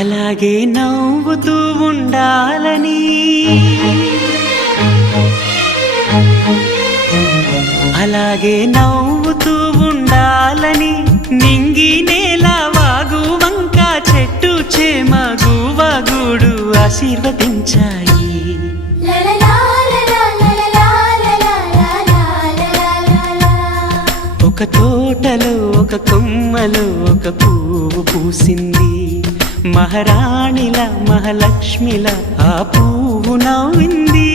అలాగే నవ్వుతూ ఉండాలని, అలాగే నవ్వుతూ ఉండాలని నింగి నేల వాగు వంక చెట్టు చేమ గువగూడు ఆశీర్వదించాయి. ఒక తోటలో ఒక కొమ్మలో ఒక పువ్వు పూసింది, మహారాణిల మహాలక్ష్మిల ఆ పువ్వు నవ్వింది.